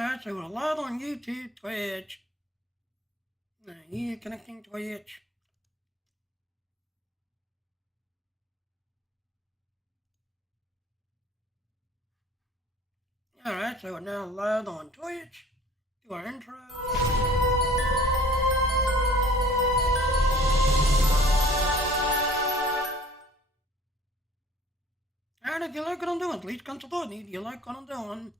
Alright, so we're live on YouTube, Twitch. You connecting Twitch. Alright, so we're now live on Twitch. Do our intro. Alright, if you like what I'm doing, please come support me. Do you like what I'm doing?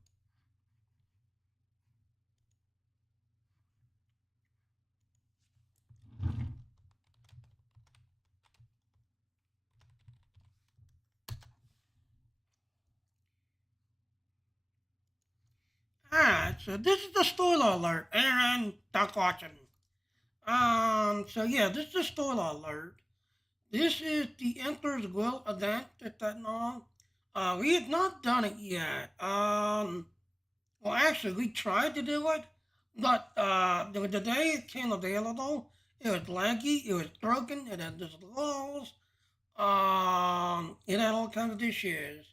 Alright, so this is the spoiler alert. Aaron, stop watching. So yeah, this is the spoiler alert. This is the Emperor's Will event we have not done it yet. Well, actually, we tried to do it, but the day it came available, it was laggy, it was broken, it had these laws, it had all kinds of issues.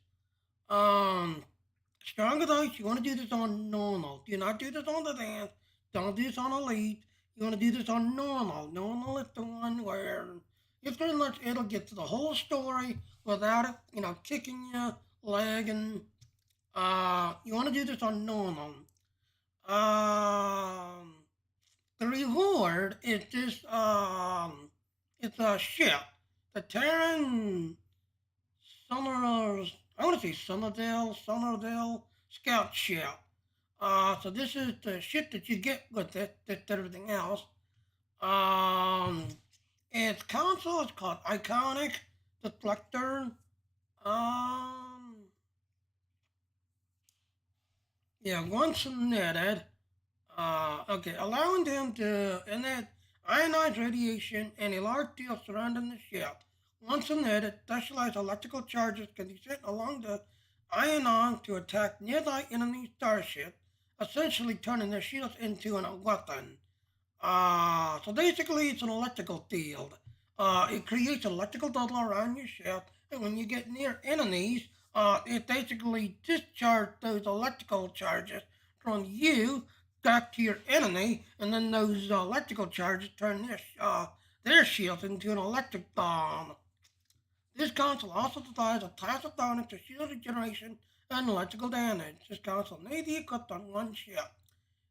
Stronger dice, you want to do this on normal. Do not do this on advanced. Don't do this on elite. You want to do this on normal. Normal is the one where it's pretty much it'll get to the whole story without it, kicking you, lagging. You want to do this on normal. The reward is this. It's a ship. The Terran Summers. I want to say Sommerdale Scout ship. So this is the ship that you get with it. That's everything else. Its console is called Iconic Deflector. Yeah, once netted, okay, allowing them to emit ionized radiation and a large field surrounding the ship. Once netted, specialized electrical charges can be sent along the ion to attack nearby enemy starships, essentially turning their shields into a weapon. So basically, it's an electrical field. It creates an electrical bubble around your ship, and when you get near enemies, it basically discharges those electrical charges from you back to your enemy, and then those electrical charges turn their shields into an electric bomb. This console also provides a passive bonus to shield regeneration and electrical damage. This console may be equipped on one ship.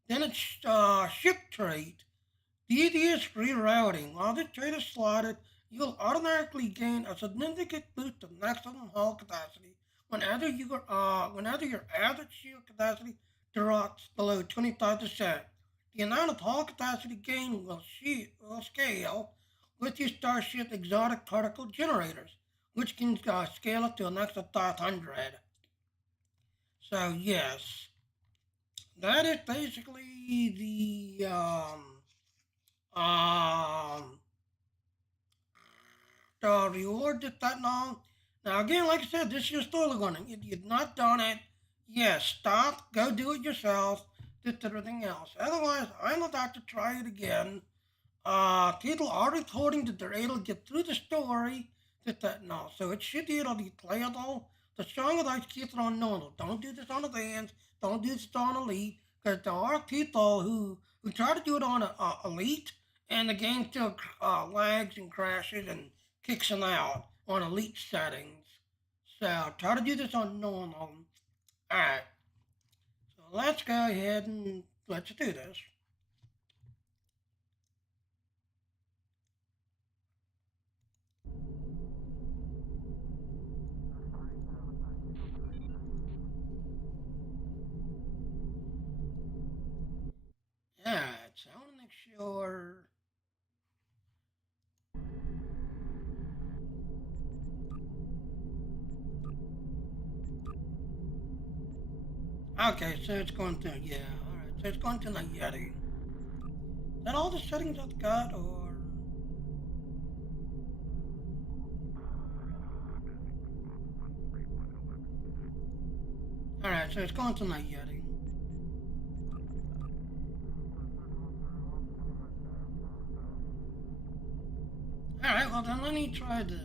Then its ship trait. Devious rerouting. While this trait is slotted, you'll automatically gain a significant boost of maximum hull capacity whenever your average shield capacity drops below 25%. The amount of hull capacity gain will scale with your starship exotic particle generators, which can scale up to a max of 500. So yes, that is basically the reward that now. Now again, like I said, this is your story running. If you've not done it, yes, stop, go do it yourself, just everything else. Otherwise, I'm about to try it again. People are reporting that they're able to get through the story, no. So it should be able to be playable. The stronger dice keep it on normal. Don't do this on advanced. Don't do this on elite, because there are people who try to do it on elite, and the game still lags and crashes and kicks them out on elite settings. So try to do this on normal. Alright. So let's go ahead and let's do this. Alright, so I want to make sure. Okay, so it's going to, yeah, alright, so it's going to the Yeti. Is that all the settings I've got, or? Alright, so it's going to the Yeti. Alright, well then let me try this.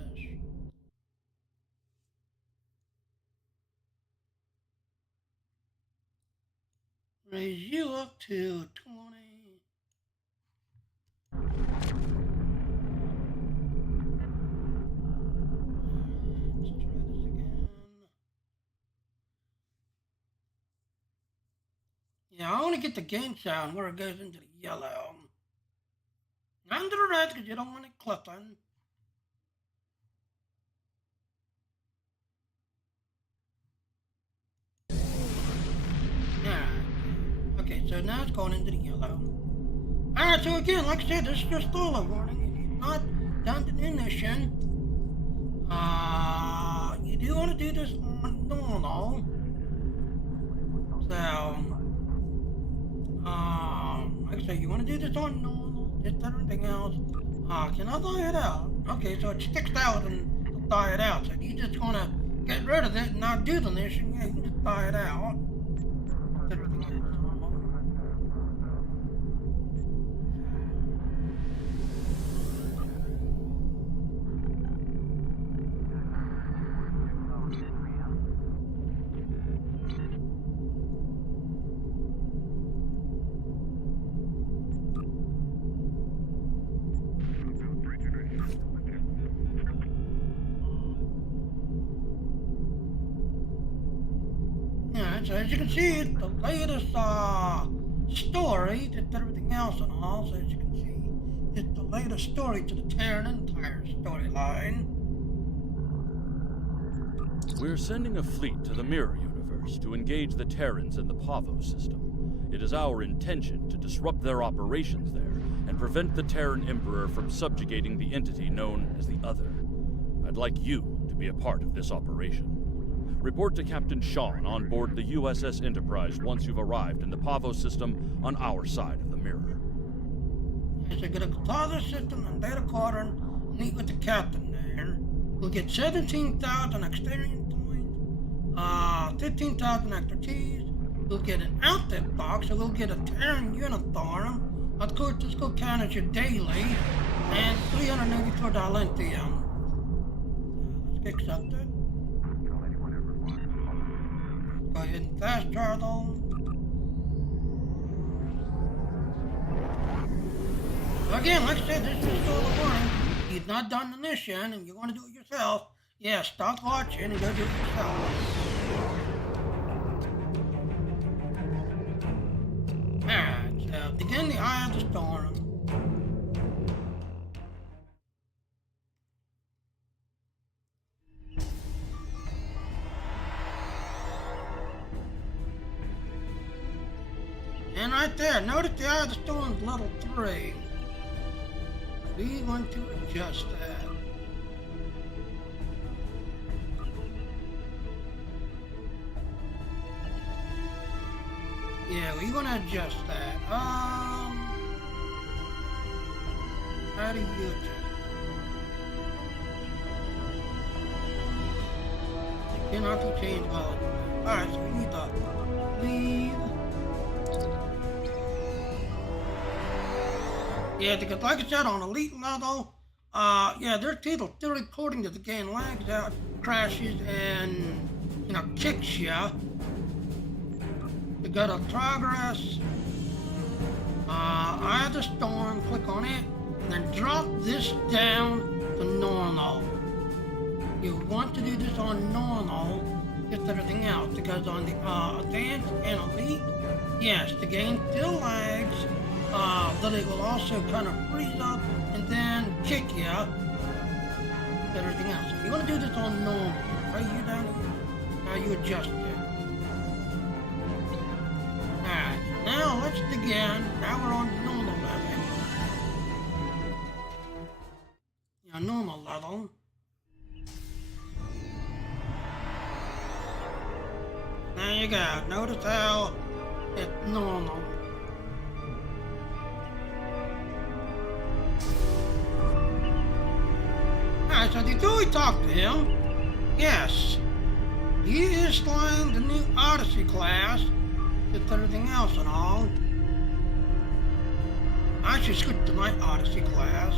Regime you up to 20. Let's try this again. Yeah, I want to get the gain sound where it goes into the yellow. Not into the red because you don't want it clipping. Yeah. Okay, so now it's going into the yellow. Alright, so again, like I said, this is just all a warning. If you've not done the ignition, you do want to do this on normal. So, like I said, you want to do this on normal, just everything else. Can I die it out? Okay, so it sticks out and die it out. So you just want to get rid of it and not do the ignition. Yeah, you can just die it out. Everything else. So as you can see, it's the latest story to everything else and all. So as you can see, it's the latest story to the Terran Empire storyline. We're sending a fleet to the Mirror Universe to engage the Terrans in the Pavo system. It is our intention to disrupt their operations there and prevent the Terran Emperor from subjugating the entity known as the Other. I'd like you to be a part of this operation. Report to Captain Sean on board the USS Enterprise once you've arrived in the Pavo system on our side of the mirror. So get a Pavo system and data quadrant, meet with the captain there. We'll get 17,000 experience points, 15,000 expertise. We'll get an outfit box, so we'll get a Terran uniform. Of course, this will count as your daily, and $384 lithium. Let's get accepted. Go ahead and fast travel. So again, like I said, this is still a warning. If you've not done the mission and you want to do it yourself, yeah, stop watching and go do it yourself. Alright, so begin the Eye of the Storm. And right there, notice the Eye of the Storm's level 3. We want to adjust that. Yeah, we want to adjust that. How do you adjust it? You cannot be changed well. Alright, so we need to leave. Yeah, because like I said, on elite level, yeah, there's people still reporting that the game lags out, crashes, and, you know, kicks you. You go to progress, Eye of the Storm, click on it, and then drop this down to normal. You want to do this on normal, just everything else, because on the advanced and elite, yes, the game still lags. But it will also kind of freeze up and then kick you out. Everything else. So you want to do this on normal. Right, you down here. Now you adjust it. Alright, now let's begin. Now we're on normal level. Yeah, normal level. There you go. Notice how it's normal. Alright, so before we talk to him, yes, he is flying the new Odyssey class, with everything else and all. I should switch to my Odyssey class.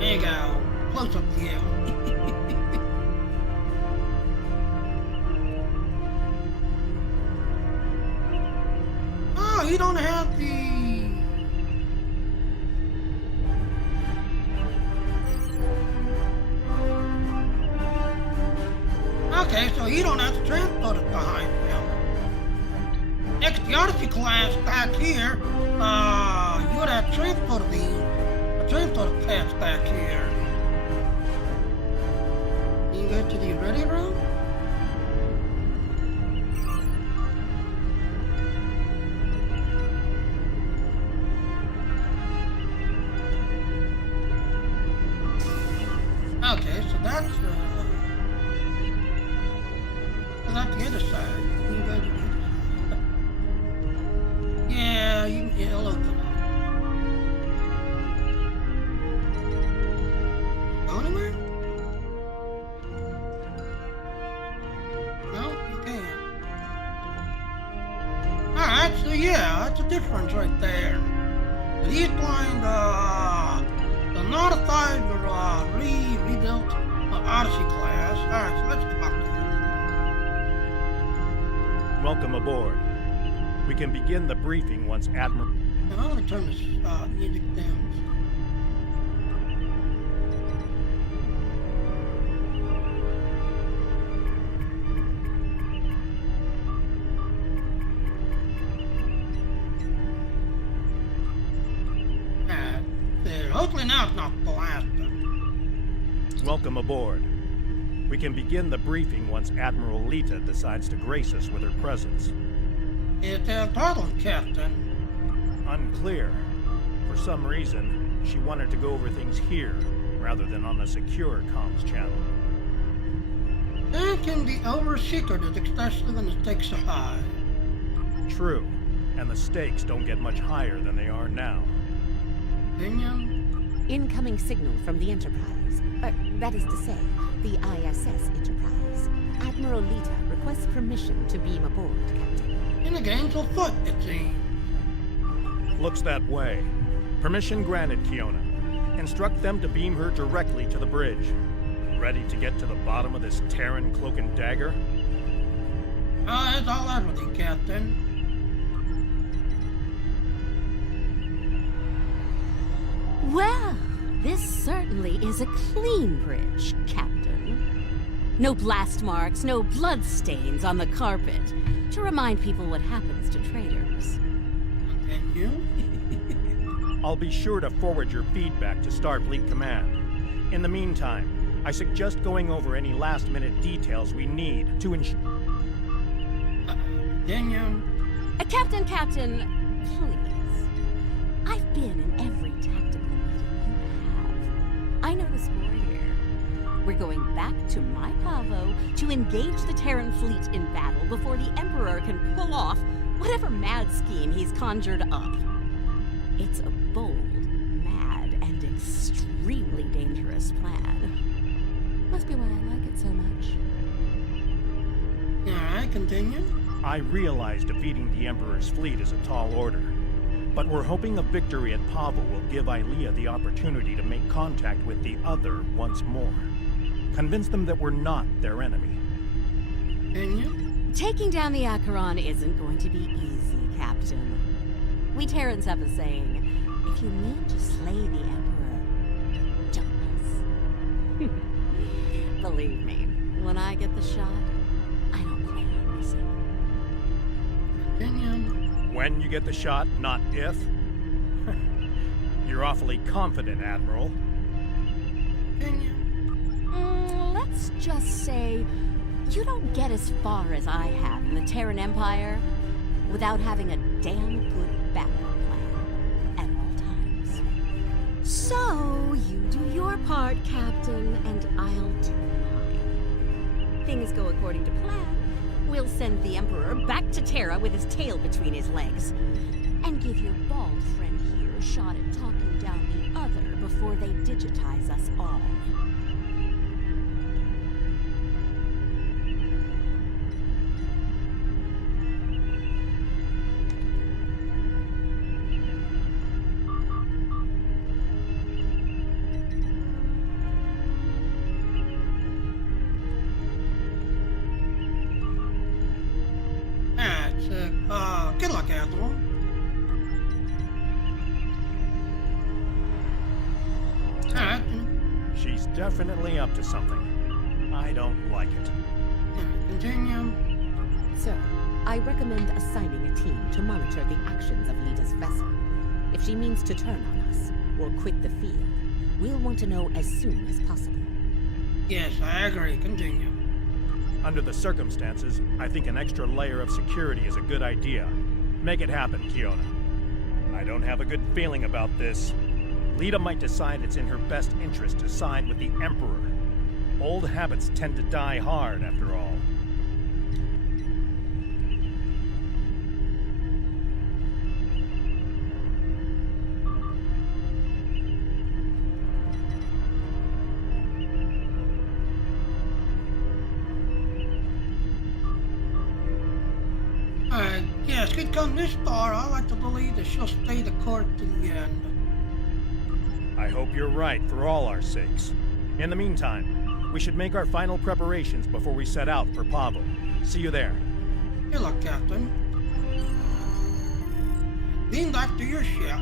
There you go, close up view. we don't have the... Okay, so you don't have to transport it behind him. Next, the Odyssey class back here, you would have transport pads back here. You go to the ready room? Okay, so that's the other side. You can go to the other side. Yeah, it'll open up. Go anywhere? No, you can't. Alright, so yeah, that's a difference right there. The east line, the north side were rebuilt Odyssey class. Alright, so let's talk to him. Welcome aboard. We can begin the briefing once Admiral... And I'm going to turn this music down. There. Hopefully now it's not blasted. Welcome aboard. We can begin the briefing once Admiral Lita decides to grace us with her presence. It's a problem, Captain. Unclear. For some reason, she wanted to go over things here, rather than on a secure comms channel. That can be over-secreted, especially when the stakes are high. True. And the stakes don't get much higher than they are now. Opinion? Incoming signal from the Enterprise. That is to say, the ISS Enterprise. Admiral Lita requests permission to beam aboard, Captain. And the game's afoot, it seems. Looks that way. Permission granted, Kiona. Instruct them to beam her directly to the bridge. Ready to get to the bottom of this Terran cloak and dagger? It's all out with you, Captain. Well, this certainly is a clean bridge, Captain. No blast marks, no blood stains on the carpet, to remind people what happens to traitors. And you? I'll be sure to forward your feedback to Starfleet Command. In the meantime, I suggest going over any last-minute details we need to ensure... Continue. Captain, please. I've been in every tactical meeting you have. I know the score here. We're going back to my Pavo to engage the Terran fleet in battle before the Emperor can pull off whatever mad scheme he's conjured up. It's a bold, mad, and extremely dangerous plan. Must be why I like it so much. Alright, continue. I realize defeating the Emperor's fleet is a tall order, but we're hoping a victory at Pavo will give Ilea the opportunity to make contact with the Other once more. Convince them that we're not their enemy. Continue. Taking down the Acheron isn't going to be easy, Captain. We Terrans have a saying, if you need to slay the Emperor, don't miss. Believe me, when I get the shot, I don't plan on missing. Continue. When you get the shot, not if. You're awfully confident, Admiral. Continue. Let's just say you don't get as far as I have in the Terran Empire without having a damn good backup plan at all times. So, you do your part, Captain, and I'll do mine. Things go according to plan. We'll send the Emperor back to Terra with his tail between his legs, and give your bald friend here a shot at talking down the Other before they digitize us all. Good luck, Admiral. definitely up to something. I don't like it. Continue. Sir, I recommend assigning a team to monitor the actions of Lita's vessel. If she means to turn on us, or quit the field, we'll want to know as soon as possible. Yes, I agree. Continue. Under the circumstances, I think an extra layer of security is a good idea. Make it happen, Kiona. I don't have a good feeling about this. Lita might decide it's in her best interest to side with the Emperor. Old habits tend to die hard, after all. Yes, good come this far. I like to believe that she'll stay the course to the end. I hope you're right, for all our sakes. In the meantime, we should make our final preparations before we set out for Pavo. See you there. Good luck, Captain. Lean back to your ship.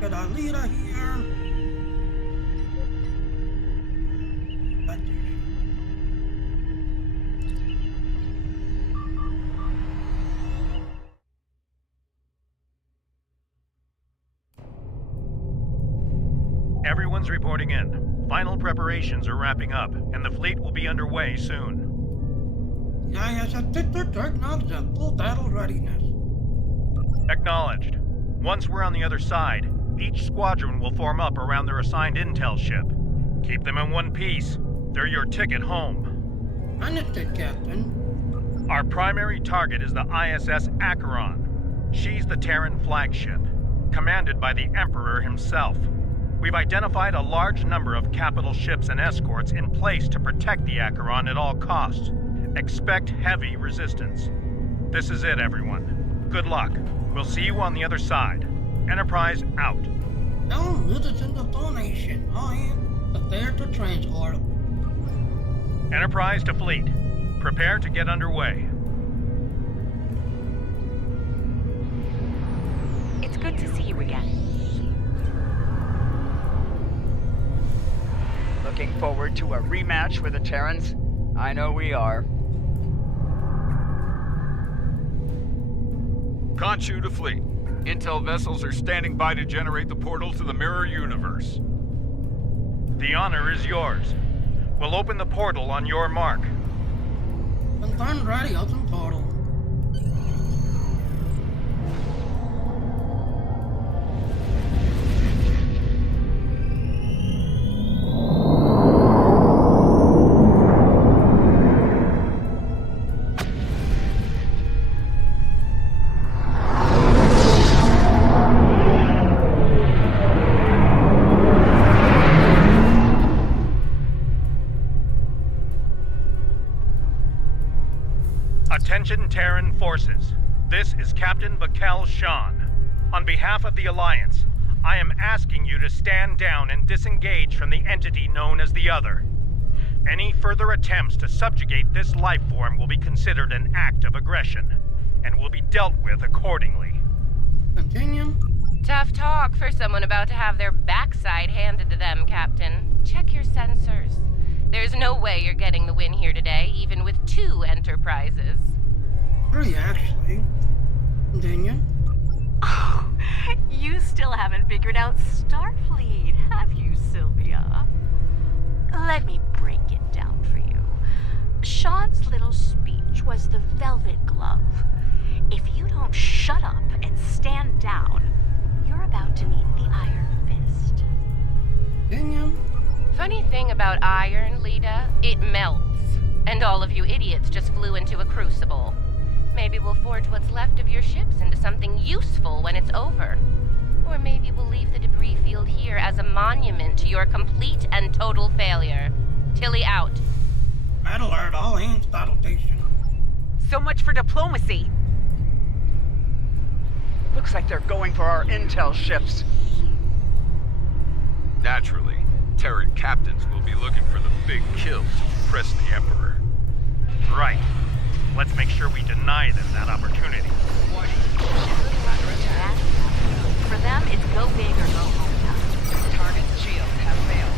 Get our leader here. Back to your ship. Everyone's reporting in. Final preparations are wrapping up, and the fleet will be underway soon. Yes, acknowledged at full battle readiness. Acknowledged. Once we're on the other side, each squadron will form up around their assigned intel ship. Keep them in one piece. They're your ticket home. Understood, Captain. Our primary target is the ISS Acheron. She's the Terran flagship, commanded by the Emperor himself. We've identified a large number of capital ships and escorts in place to protect the Acheron at all costs. Expect heavy resistance. This is it, everyone. Good luck. We'll see you on the other side. Enterprise out. No, this is in the donation. I am prepared to transport. Enterprise to fleet. Prepare to get underway. It's good to see you again. Looking forward to a rematch with the Terrans? I know we are. Khonshu to fleet. Intel vessels are standing by to generate the portal to the mirror universe. The honor is yours. We'll open the portal on your mark. Confirmed ready, open portal. Attention Terran forces. This is Captain Bakel Shan. On behalf of the Alliance, I am asking you to stand down and disengage from the entity known as the Other. Any further attempts to subjugate this life form will be considered an act of aggression, and will be dealt with accordingly. Continue. Tough talk for someone about to have their backside handed to them, Captain. Check your sensors. There's no way you're getting the win here today, even with 2 Enterprises. 3, actually. Continue. Oh, you still haven't figured out Starfleet, have you, Sylvia? Let me break it down for you. Sean's little speech was the velvet glove. If you don't shut up and stand down, you're about to meet the Iron Fist. Continue. Funny thing about iron, Lita, it melts. And all of you idiots just flew into a crucible. Maybe we'll forge what's left of your ships into something useful when it's over. Or maybe we'll leave the debris field here as a monument to your complete and total failure. Tilly out. Red alert, all hands battle station. So much for diplomacy. Looks like they're going for our intel ships. Naturally, Terran captains will be looking for the big kill to impress the Emperor. Right. Let's make sure we deny them that opportunity. For them, it's go big or go home time. Target's shields have failed.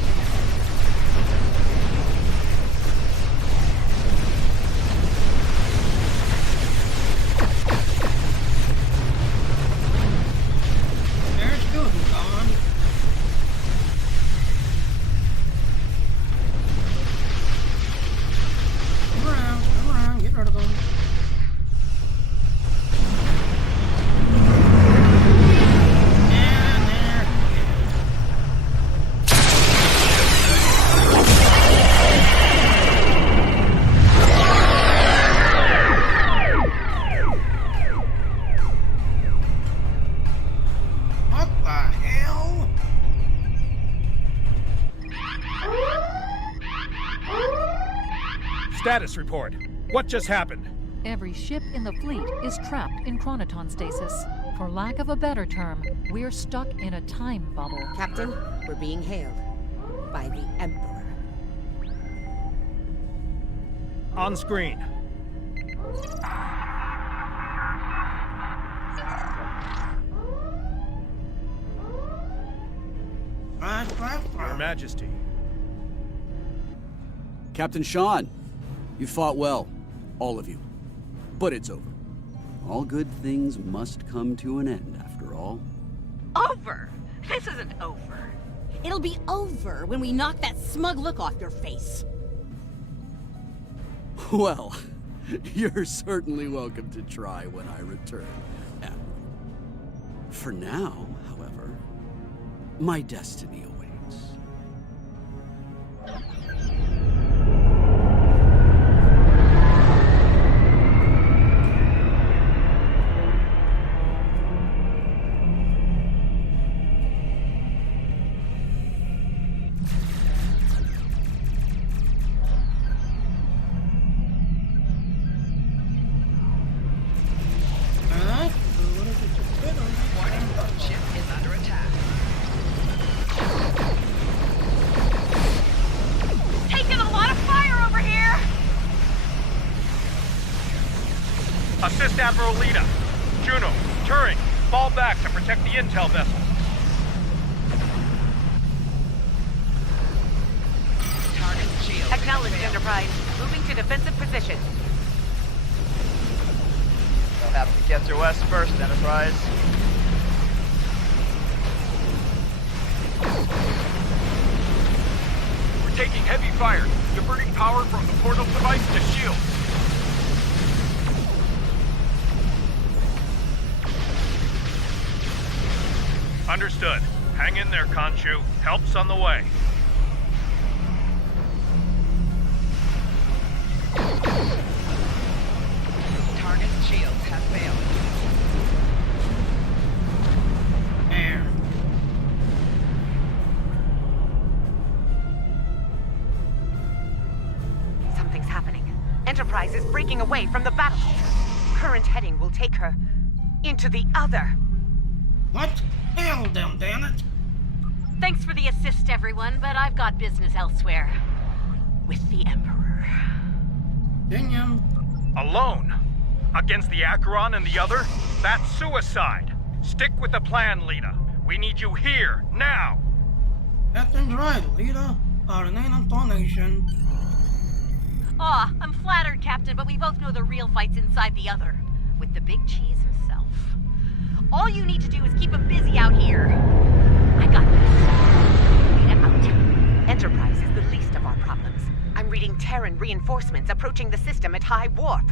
Status report. What just happened? Every ship in the fleet is trapped in chronoton stasis. For lack of a better term, we're stuck in a time bubble. Captain, we're being hailed by the Emperor. On screen. Your Majesty. Captain Sean, you fought well. All of you. But it's over. All good things must come to an end, after all. Over? This isn't over. It'll be over when we knock that smug look off your face. Well, you're certainly welcome to try when I return, Admiral. For now, however, my destiny awaits. Assist Admiral Lita. Juno, Turing, fall back to protect the intel vessel. Target shield. Acknowledged, Enterprise. Moving to defensive position. You'll have to get through us first, Enterprise. We're taking heavy fire, diverting power from the portal device to shield. Understood. Hang in there, Khonshu. Help's on the way. Target shields have failed. Something's happening. Enterprise is breaking away from the battle. Current heading will take her into the other. What? Hail them, damn it! Thanks for the assist, everyone, but I've got business elsewhere. With the Emperor. Continue. Alone? Against the Acheron and the other? That's suicide. Stick with the plan, Lita. We need you here, now! Captain's right, Lita. Our intonation. Aw, I'm flattered, Captain, but we both know the real fight's inside the other. With the big cheese himself. All you need to do is keep him busy out here. I got this. Lita out. Enterprise is the least of our problems. I'm reading Terran reinforcements approaching the system at high warp.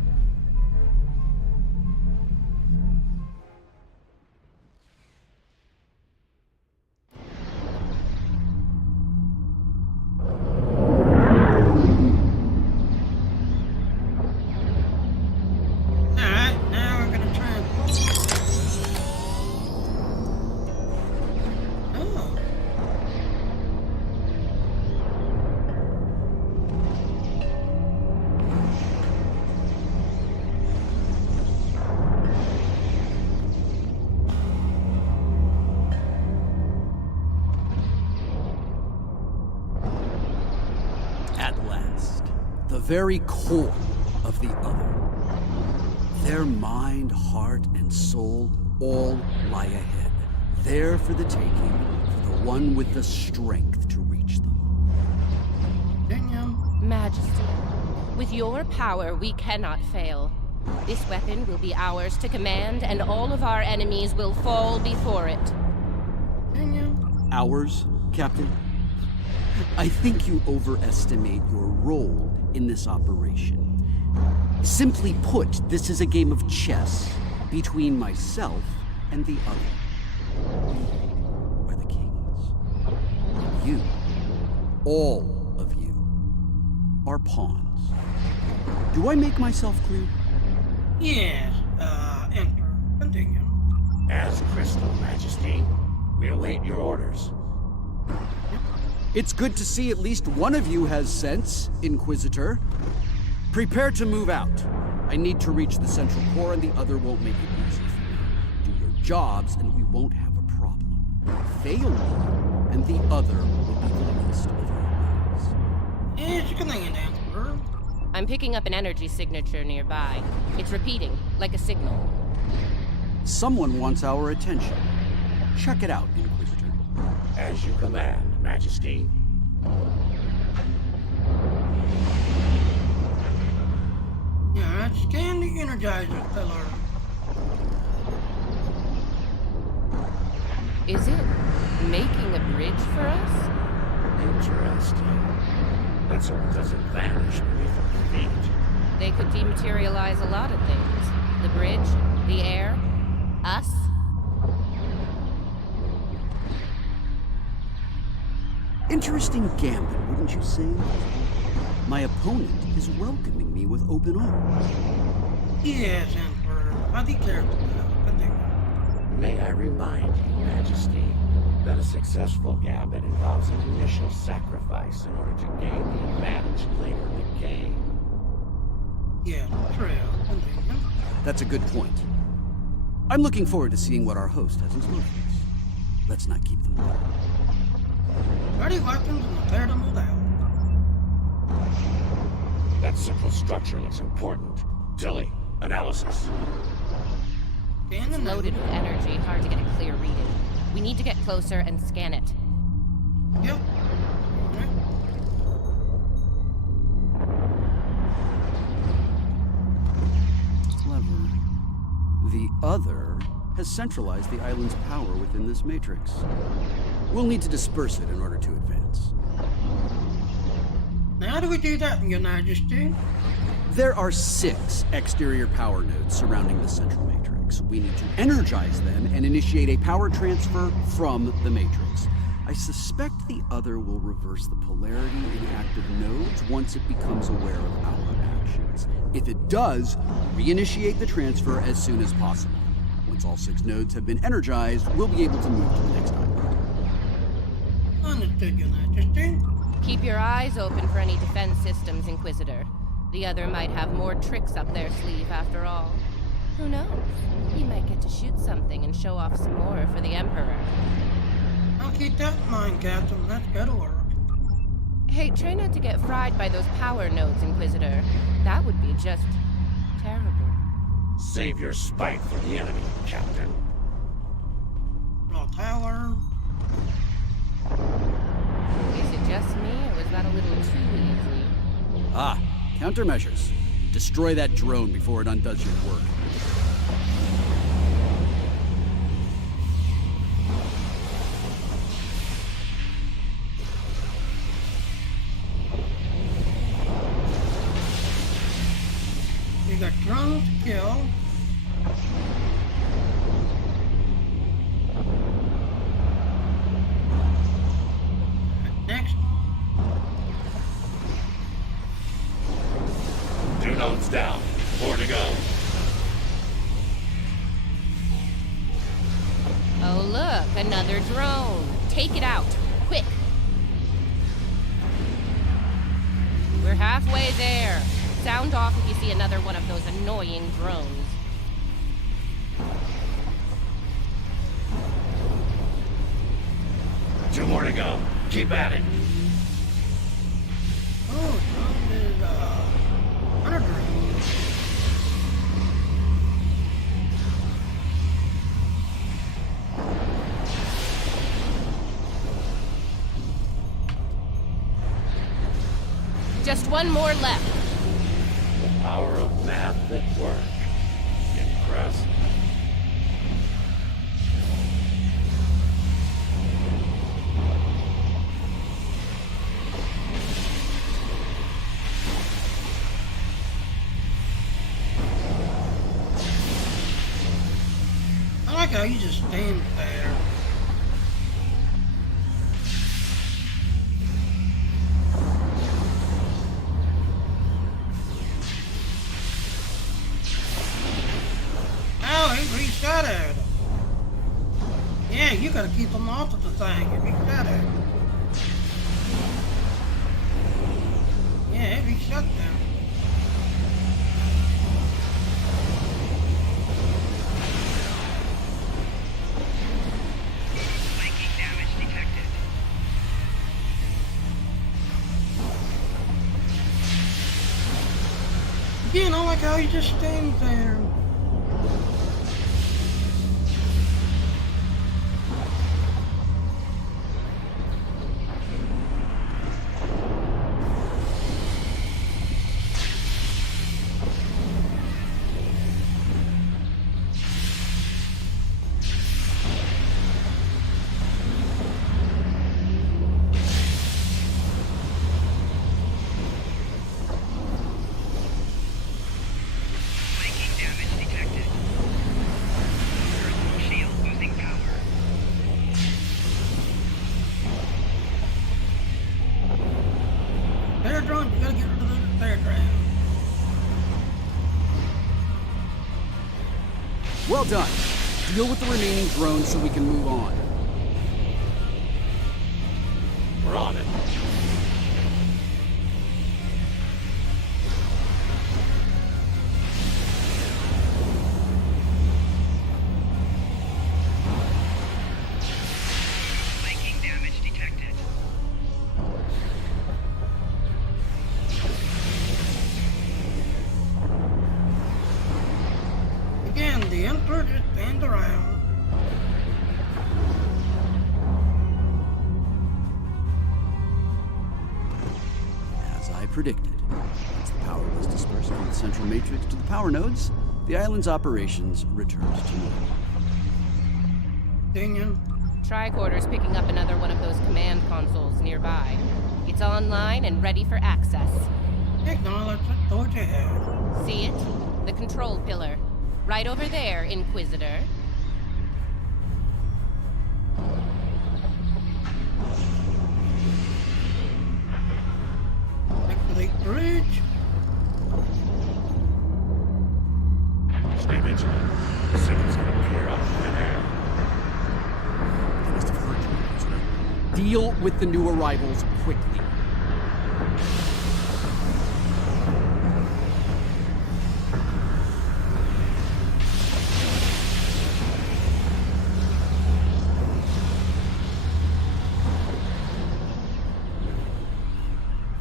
Alright, now we're gonna try and... Oh. At last, the very core of the other. Their mind, heart, and soul all lie ahead, there for the taking, for the one with the strength to reach them. Continue. Majesty, with your power, we cannot fail. This weapon will be ours to command, and all of our enemies will fall before it. Continue. Ours, Captain? I think you overestimate your role in this operation. Simply put, this is a game of chess between myself and the other. We are the kings. You, all of you, are pawns. Do I make myself clear? Yes, Emperor. Continue. As crystal, Majesty. We await your orders. It's good to see at least one of you has sense, Inquisitor. Prepare to move out. I need to reach the central core, and the other won't make it easy for you. Do your jobs, and we won't have a problem. Fail me, and the other will be the least of your worries. It's a convenient answer. I'm picking up an energy signature nearby. It's repeating, like a signal. Someone wants our attention. Check it out, Inquisitor. As you command, Majesty. Yeah, scan the Energizer pillar. Is it making a bridge for us? Interesting. And so it doesn't vanish beneath our feet. They could dematerialize a lot of things. The bridge, the air, us. Interesting gambit, wouldn't you say? My opponent is welcoming me with open arms. Yes, Emperor. I'll be careful now. Continue. May I remind you, Majesty, that a successful gambit involves an initial sacrifice in order to gain the advantage later in the game. Yeah, true. Continue. That's a good point. I'm looking forward to seeing what our host has in store for us. Let's not keep them waiting. Ready weapons and prepare to move out. That simple structure looks important. Tilly, analysis. Scan the It's loaded with energy, hard to get a clear reading. We need to get closer and scan it. Yep. Okay. Clever. The other has centralized the island's power within this matrix. We'll need to disperse it in order to advance. Now, how do we do that, Your Majesty? There are 6 exterior power nodes surrounding the central matrix. We need to energize them and initiate a power transfer from the matrix. I suspect the other will reverse the polarity in active nodes once it becomes aware of our actions. If it does, reinitiate the transfer as soon as possible. Once all 6 nodes have been energized, we'll be able to move to the next island. Understood, Your Majesty. Keep your eyes open for any defense systems, Inquisitor. The other might have more tricks up their sleeve after all. Who knows? He might get to shoot something and show off some more for the Emperor. I'll keep that in mind, Captain. Let's go to work. Hey, try not to get fried by those power nodes, Inquisitor. That would be just terrible. Save your spite for the enemy, Captain. Raw tower. Is it just me, or was that a little too easy? Ah, countermeasures. Destroy that drone before it undoes your work. We got drones to kill. Next. 2 nodes down. 4 to go. Oh, look, another drone. Take it out, quick. We're halfway there. Sound off if you see another one of those annoying drones. Two more to go. Keep at it. Oh, drone is, hunter drone. Just one more left. The power of math at work. Impressive. I like how you just stand there. Oh, he resetted. Yeah, you gotta keep them off of the thing. It resetted. Yeah, it reset them. Again, I like how he just stands there. Bear drone, you gotta get rid of the bear drone. Well done. Deal with the remaining drones so we can move on. We're on it. Flanking damage detected. Again, the Emperor just stands around. As I predicted, as the power was dispersed from the central matrix to the power nodes, the island's operations returned to normal. Daniel. Tricorder's picking up another one of those command consoles nearby. It's online and ready for access. Acknowledge it, towards your head. See it? The control pillar. Right over there, Inquisitor. Activate bridge. Stay vigilant. The signal's gonna appear out of thin air. They must have heard you, Inquisitor. Deal with the new arrivals quickly.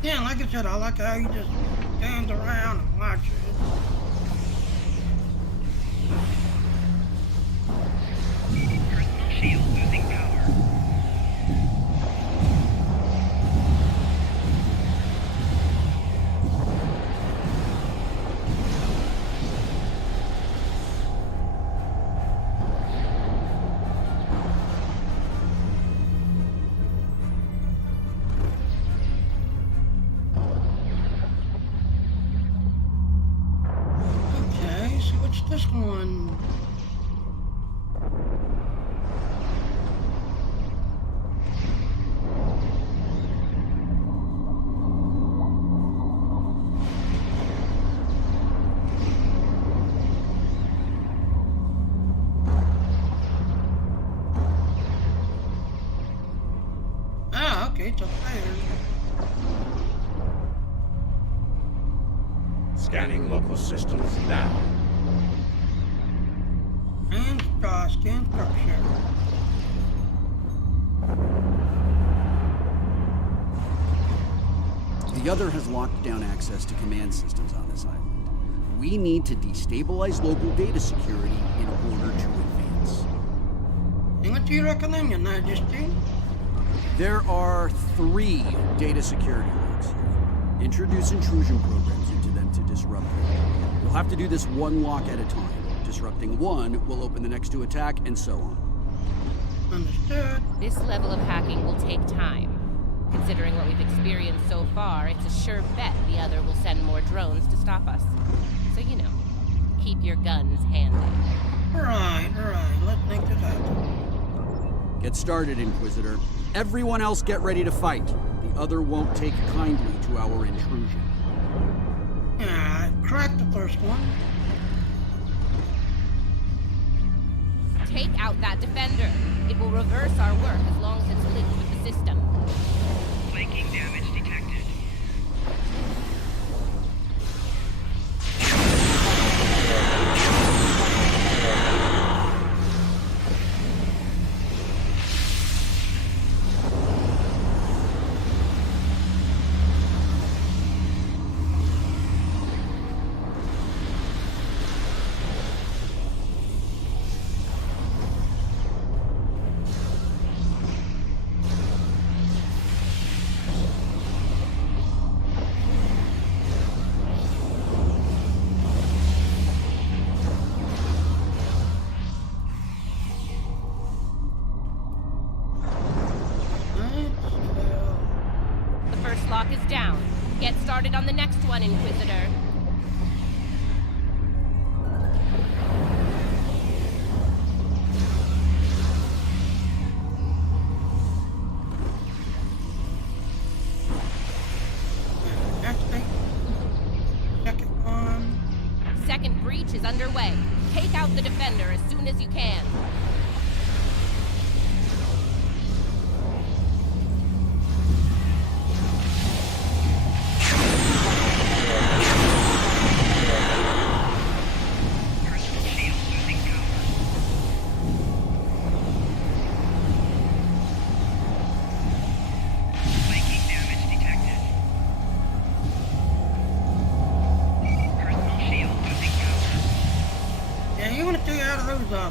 Yeah, like I said, I like how he just stands around and watches. Personal shield losing power. Okay, so what's this one? Ah, okay, it's up there. Scanning local systems now. And scan structure. The other has locked down access to command systems on this island. We need to destabilize local data security in order to advance. And what do you recommend, Your Majesty? There are 3 data security links here. Introduce intrusion programs into them to disrupt them. You'll have to do this one lock at a time. Disrupting one will open the next to attack, and so on. Understood. This level of hacking will take time. Considering what we've experienced so far, it's a sure bet the other will send more drones to stop us. So, you know, keep your guns handy. Right, let's make this happen. Get started, Inquisitor. Everyone else get ready to fight. The other won't take kindly to our intrusion. Yeah, crack the first one. Take out that defender. It will reverse our work as long as it's linked with the system. Flanking damage detected. started on the next one, Inquisitor. Second breach is underway. Take out the defender as soon as you can.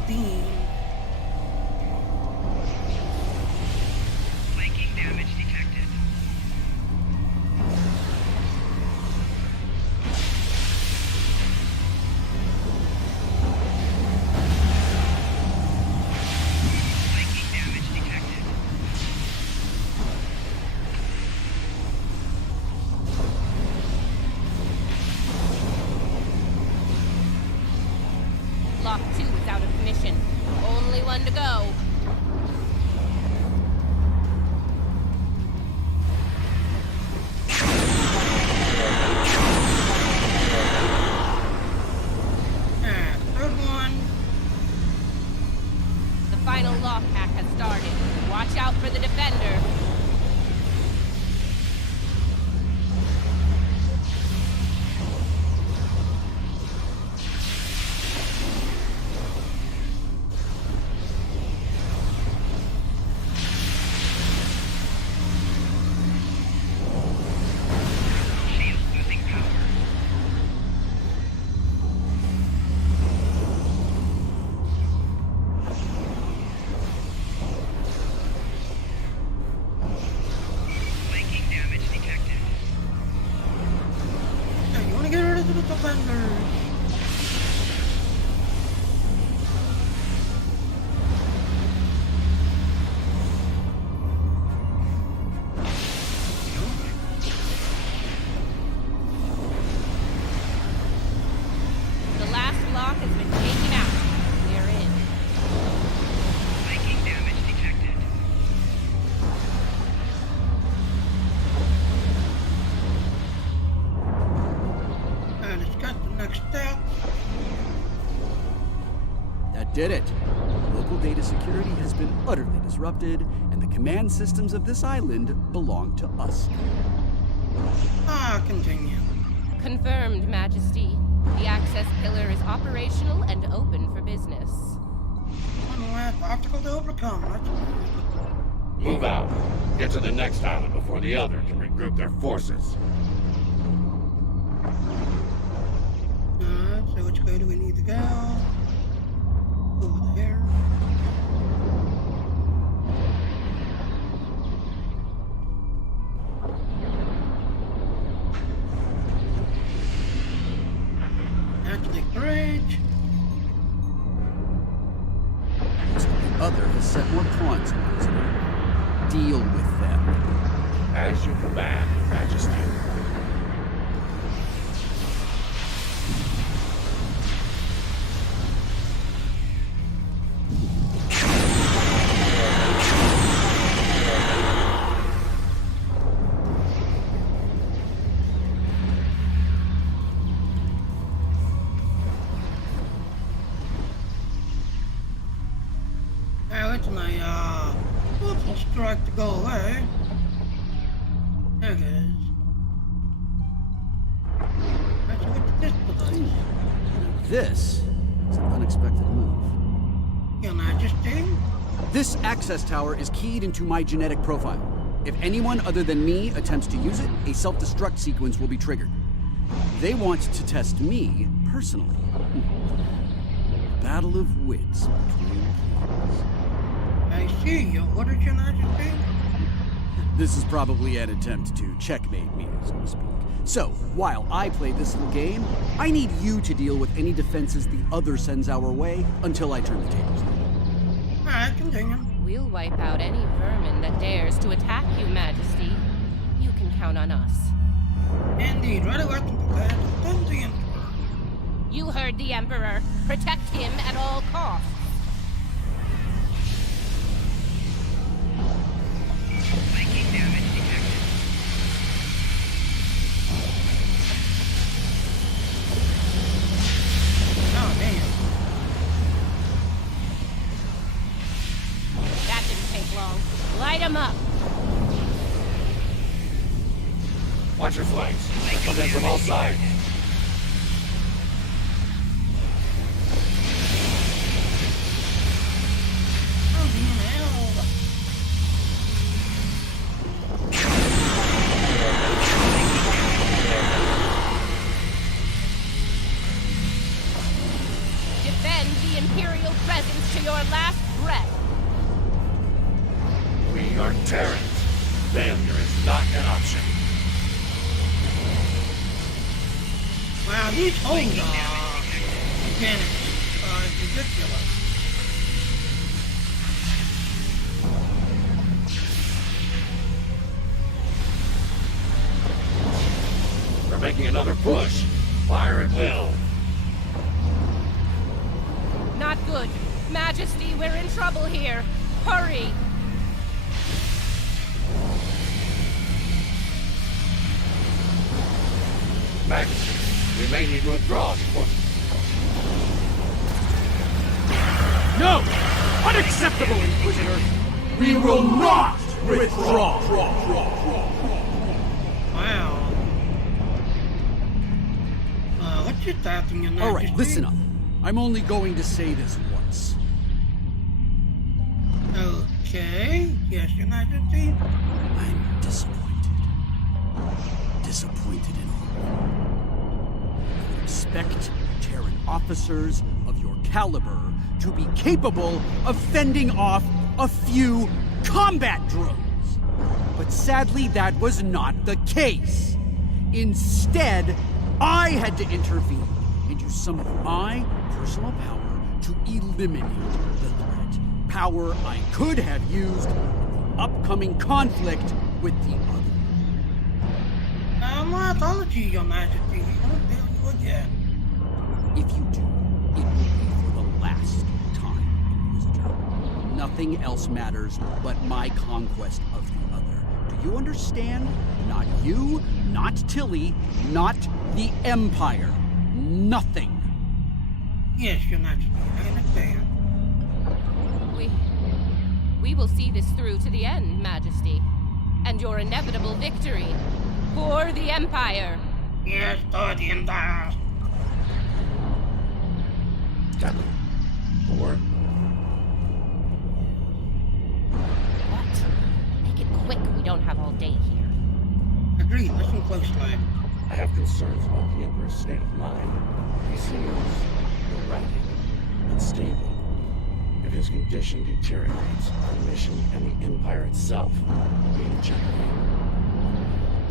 Beam. Flanking damage detected. Flanking damage detected. Lock 2 is out of commission. Only one to go. Third one. The final lock hack has started. Watch out for the defender. Did it. Local data security has been utterly disrupted, and the command systems of this island belong to us. Continue. Confirmed, Majesty. The access pillar is operational and open for business. One last obstacle to overcome. Move out. Get to the next island before the other can regroup their forces. So which way do we need to go? Over there. Activate bridge. The other has set more pawns in prison. Deal with them. As you command, Your Majesty. It's my purple strike to go away. There it is. Let's look at this device. This is an unexpected move. Your Majesty? This access tower is keyed into my genetic profile. If anyone other than me attempts to use it, a self-destruct sequence will be triggered. They want to test me personally. Battle of wits between kings. I see you. What is Your Majesty? This is probably an attempt to checkmate me, so to speak. So, while I play this little game, I need you to deal with any defenses the other sends our way until I turn the tables. Alright, continue. We'll wipe out any vermin that dares to attack you, Majesty. You can count on us. Indeed, resurrecting prepared to defend the Emperor. You heard the Emperor. Protect him at all costs. Viking damage detected. Oh, damn. That didn't take long. Light him up. Watch your flanks. Come in from all sides. Oh, damn hell. Defend the Imperial presence to your last breath. We are Terrans. Failure is not an option. Wow, these holes mechanics is ridiculous. We're making another push. Fire at will. Not good. Majesty, we're in trouble here. Hurry! Majesty, we may need to withdraw before... No! Unacceptable, Inquisitor! We will not withdraw! Wow. What's your thoughts on your Majesty? All right, listen up. I'm only going to say this once. Okay. Yes, Your Majesty. I'm disappointed. Disappointed in all. I would expect Terran officers of your caliber to be capable of fending off a few combat drones. But sadly, that was not the case. Instead, I had to intervene and use some of my personal power to eliminate the threat. Power I could have used in the upcoming conflict with the other. My apologies, Your Majesty. We won't fail you again. If you do, it will be for the last time, Inquisitor. Nothing else matters but my conquest of the other. Do you understand? Not you, not Tilly, not the Empire. Nothing. Yes, Your Majesty. I understand. We will see this through to the end, Majesty. And your inevitable victory. For the Empire. Yes, for the Empire. Captain, forward. What? Make it quick. We don't have all day here. Agreed. Listen closely. I have concerns about the Emperor's state of mind. He seems erratic, unstable. If his condition deteriorates, the mission and the Empire itself will be in jeopardy.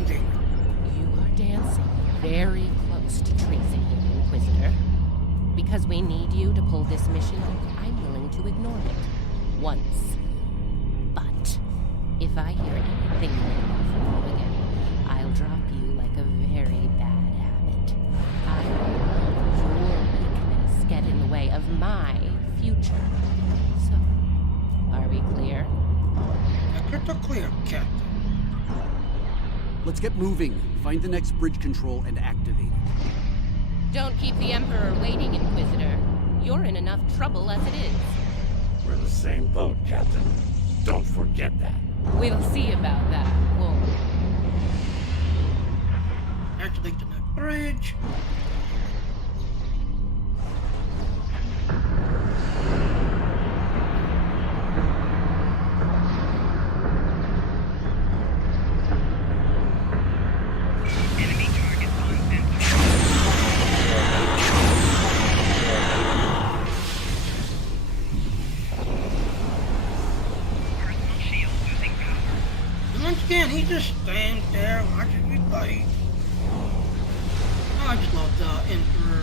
You are dancing very close to treason here, Inquisitor. Because we need you to pull this mission, I'm willing to ignore it. Once. But if I hear anything from you again, I'll drop you like a very bad habit. I won't let your weakness get in the way of my future. So, are we clear? Crystal clear, Captain. Let's get moving. Find the next bridge control and activate it. Don't keep the Emperor waiting, Inquisitor. You're in enough trouble as it is. We're in the same boat, Captain. Don't forget that. We'll see about that, won't we? Activate the next bridge. Enemy target on center. Personal shield losing power. And once again, he just stands there and watches me fight. Oh, I just love the Emperor.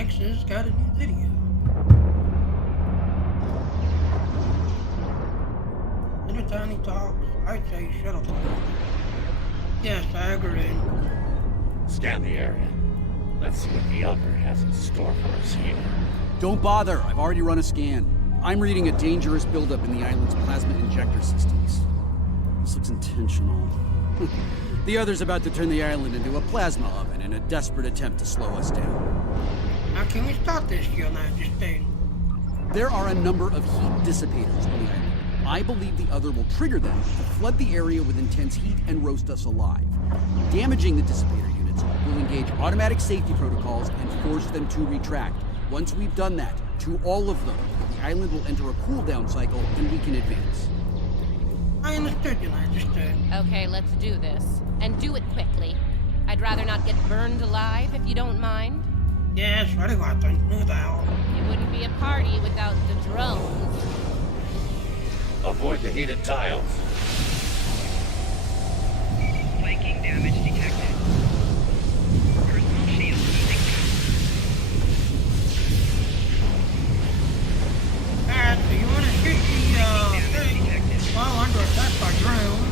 Phoenix has got a new video. Anytime he talks, I'd say shut up. Yes, I agree. Scan the area. Let's see what the Elder has in store for us here. Don't bother. I've already run a scan. I'm reading a dangerous buildup in the island's plasma injector systems. This looks intentional. The Other's about to turn the island into a plasma oven in a desperate attempt to slow us down. How can we stop this, Your Majesty? There are a number of heat dissipators on the island. I believe the Other will trigger them to flood the area with intense heat and roast us alive. Damaging the dissipator units will engage automatic safety protocols and force them to retract. Once we've done that, to all of them, the island will enter a cooldown cycle and we can advance. I understood, Your Majesty. Okay, let's do this. And do it quickly. I'd rather not get burned alive, if you don't mind. Yes, very well, thank you, thou. It wouldn't be a party without the drones. Avoid the heated tiles. Flanking damage detected. Personal shield losing power. Do you want to shoot the thing while under attack by drones?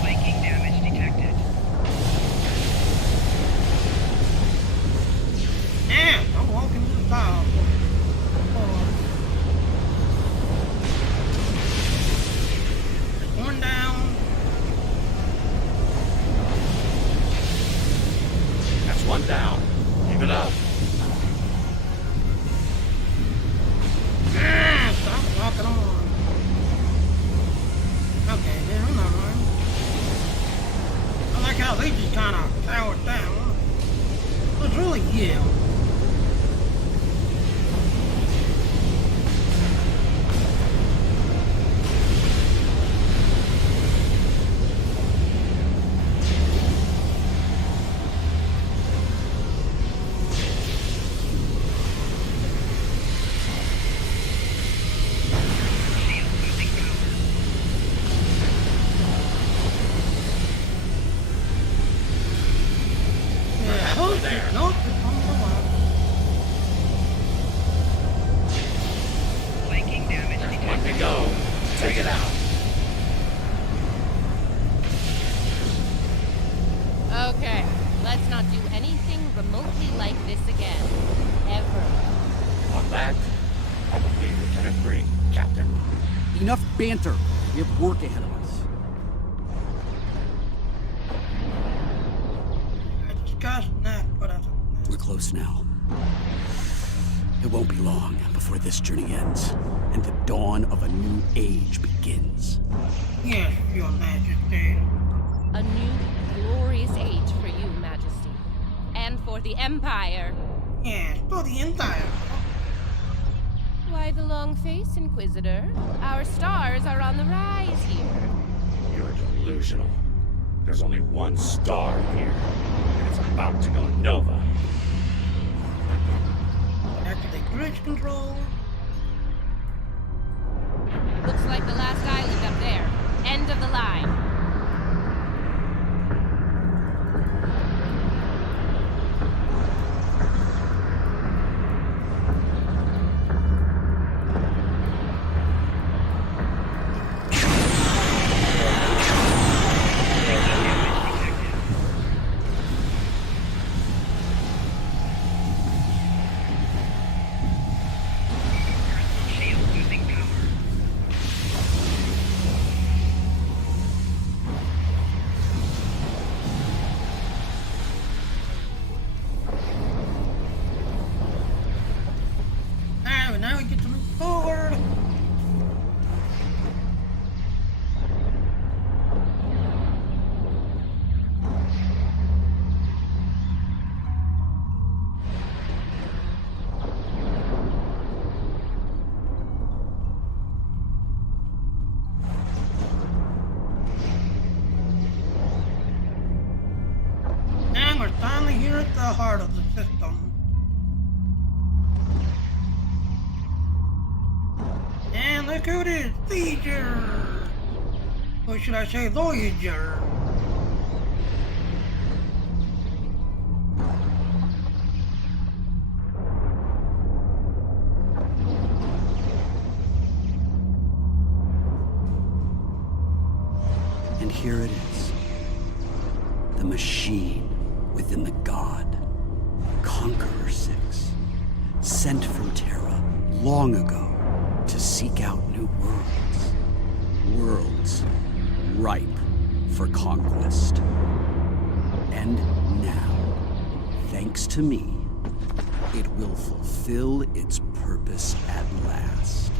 Flanking damage detected. Yeah, I'm walking in the tile. One down. That's one down. Keep it up. Ah, stop walking on. Okay, then another one. I like how they just kind of powered down. It's really yeah. Shield losing power. Yeah, hold there. Nope, it's on the left. Flanking damage One to detected. go. Take it out. Okay, let's not do anything remotely like this again. Ever. On that, I believe we can agree, Captain. Enough banter. We have work ahead of us. I discussed that, but I We're close now. It won't be long before this journey ends, and the dawn of a new age begins. yes, Your Majesty. A new, glorious age for you, Majesty. And for the Empire. Yes, for the entire. Why the long face, Inquisitor? Our stars are on the rise here. You're delusional. There's only one star here, and it's about to go nova. Activate bridge control. Looks like the last island up there. End of the line. Shield losing power. Alright, now we get to move forward. And we're finally here at the heart of the system. And look who it is, Leisure! Or should I say Voyager? And here it is. The machine within the god. Conqueror 6. Sent from Terra long ago to seek out new worlds. Worlds ripe for conquest. And now, thanks to me, it will fulfill its purpose at last.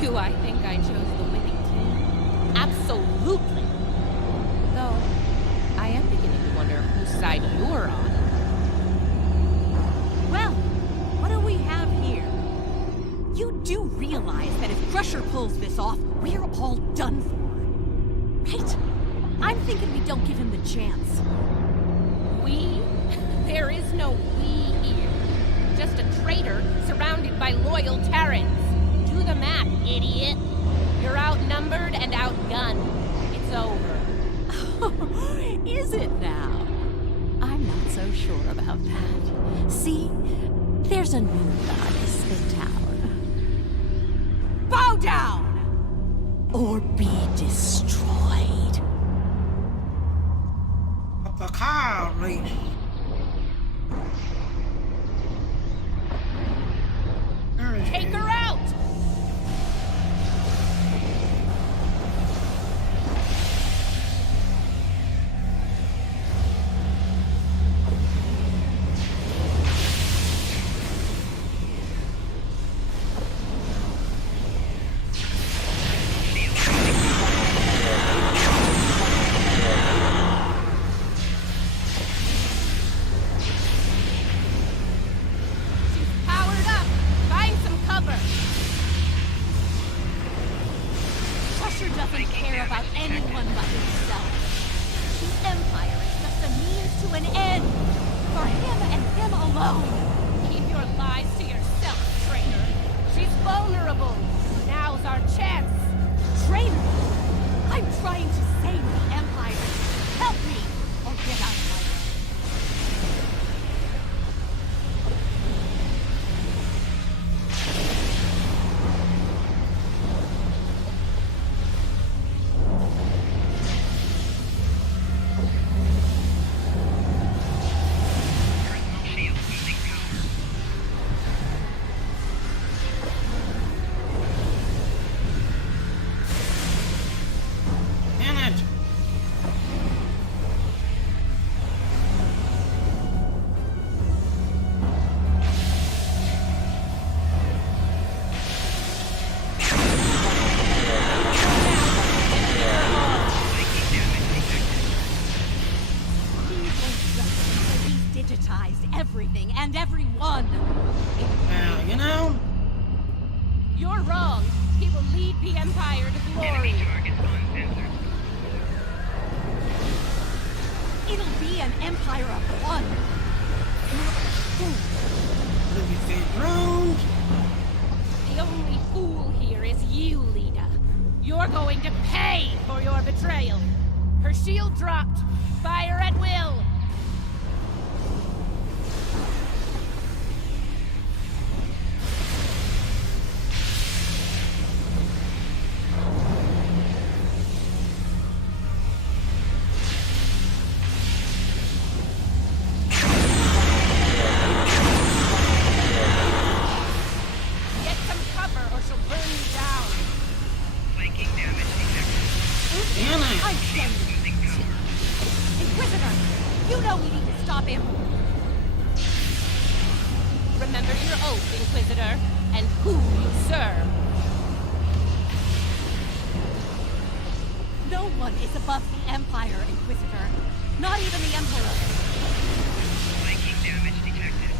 Do I think I chose the winning team? Absolutely. Though, I am beginning to wonder whose side you're on. Well, what do we have here? You do realize that if Crusher pulls this off, we're all done for. Right? I'm thinking we don't give him the chance. We? There is no we here. Just a traitor surrounded by loyal Terrans. Do the math, idiot. You're outnumbered and outgunned. It's over. Is it now? I'm not so sure about that. See, there's a new goddess in town. Bow down! Or be destroyed. The car race. Take her out! Doesn't care about anyone but himself. The Empire is just a means to an end. For him and him alone. Keep your lies to yourself, traitor. She's vulnerable. Now's our chance. Traitor? I'm trying to save the Empire. Help me, or get out of my way. Everything and everyone. Now, you know? You're wrong. He will lead the Empire to glory. Enemy target uncensored. It'll be an empire of one. The only fool here is you, Lita. You're going to pay for your betrayal. Her shield dropped. Fire at will. You know we need to stop him. Remember your oath, Inquisitor, and who you serve. No one is above the Empire, Inquisitor. Not even the Emperor. Flanking damage detected.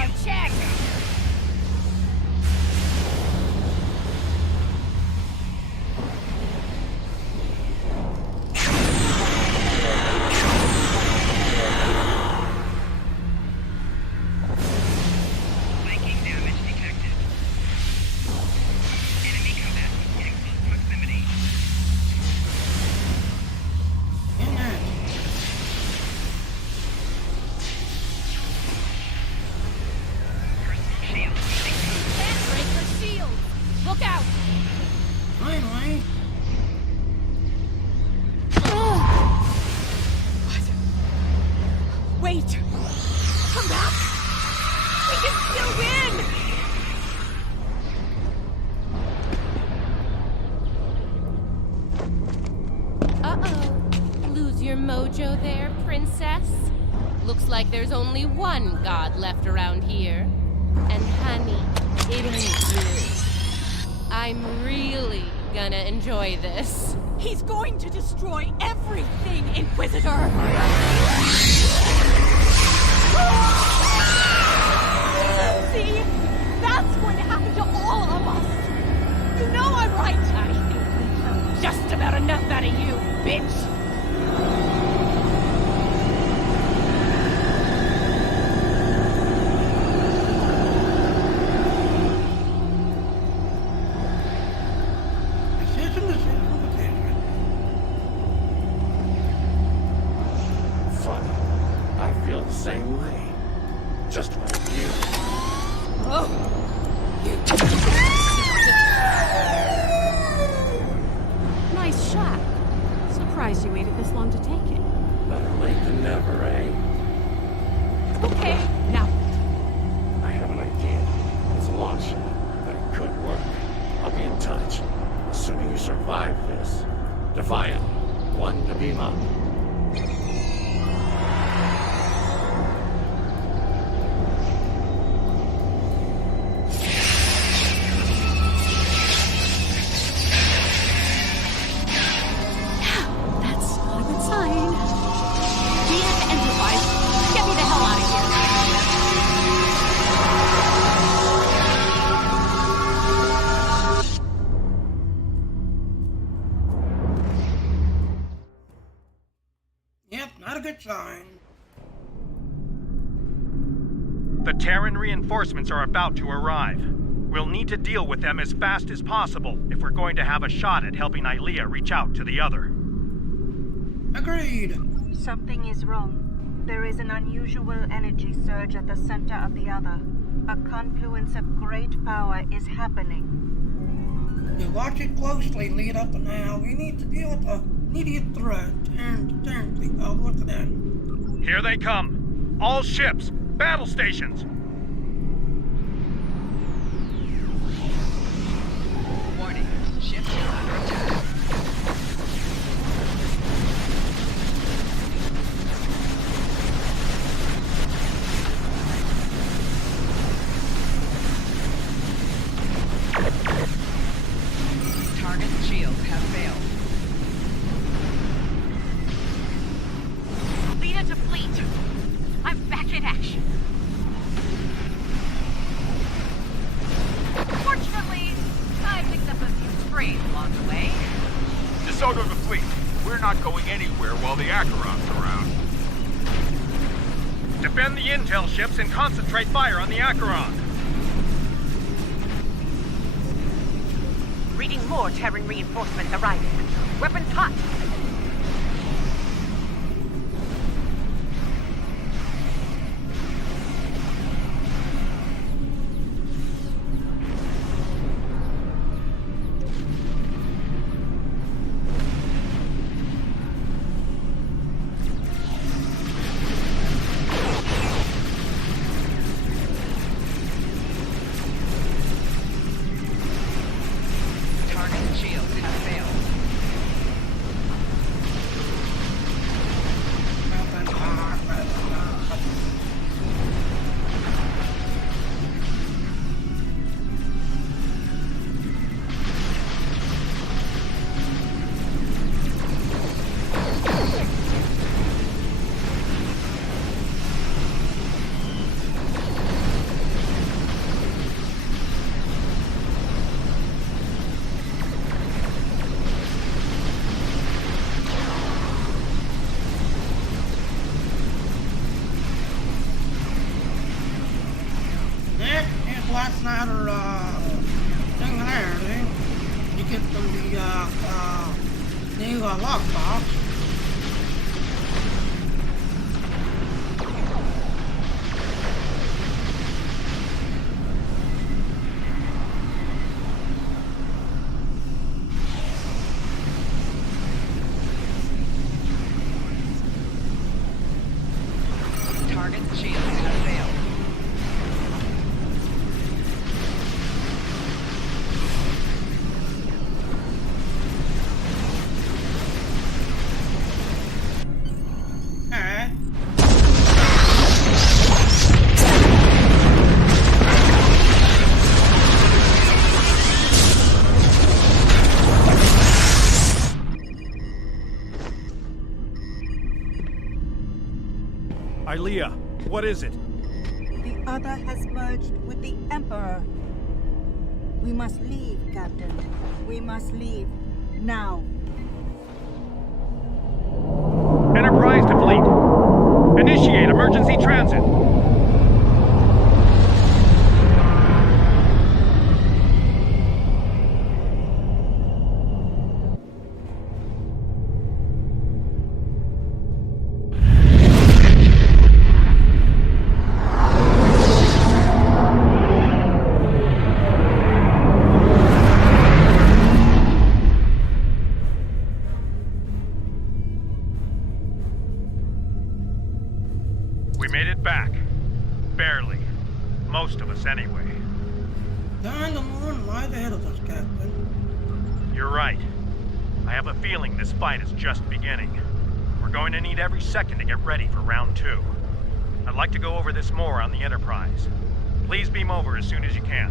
our chest! Flanking damage detected. Enemy combatants in close proximity. In it. Personal shield using cover. Can't break her shield! Look out! Finally. Wait! Come back! We can still win! Uh-oh. Lose your mojo there, princess? Looks like there's only one god left around here. And honey, it ain't you. I'm really gonna enjoy this. He's going to destroy everything, Inquisitor! See? That's going to happen to all of us! You know I'm right! I think we just about enough out of you, bitch! Decision. Funny. I feel the same way. Just like you. Nice shot. Surprised you waited this long to take it. Better late than never, eh? Okay, now I have an idea. It's a long shot, but it could work. I'll be in touch. Assuming you survive this. Defiant. One to beam up. that's not a good sign. DS Enterprise, get me the hell out of here. Yep, not a good sign. The Terran reinforcements are about to arrive. We'll need to deal with them as fast as possible if we're going to have a shot at helping Ilea reach out to the other. Agreed. Something is wrong. There is an unusual energy surge at the center of the other. A confluence of great power is happening. You watch it closely, lead up to now. We need to deal with the immediate threat. Turn, please. Oh, look at that. Here they come. All ships, battle stations. Warning. Ship is under attack. Target shields have failed. Leader to fleet! I'm back in action! Fortunately, I picked up a few sprays along the way. DeSoto to fleet. We're not going anywhere while the Acheron's around. Defend the intel ships and concentrate fire on the Acheron. Reading more Terran reinforcements arriving. Weapons hot! Target shields have failed. flat matter thing there, see? You get from the new lockbox. Target's shields have failed. Alright. Ilea, what is it? The other has merged with the Emperor. We must leave, Captain. We must leave. Now. Enterprise to fleet. Initiate emergency transit. We made it back. Barely. Most of us, anyway. Down the moon lies ahead of us, Captain. You're right. I have a feeling this fight is just beginning. We're going to need every second to get ready for round 2. I'd like to go over this more on the Enterprise. Please beam over as soon as you can.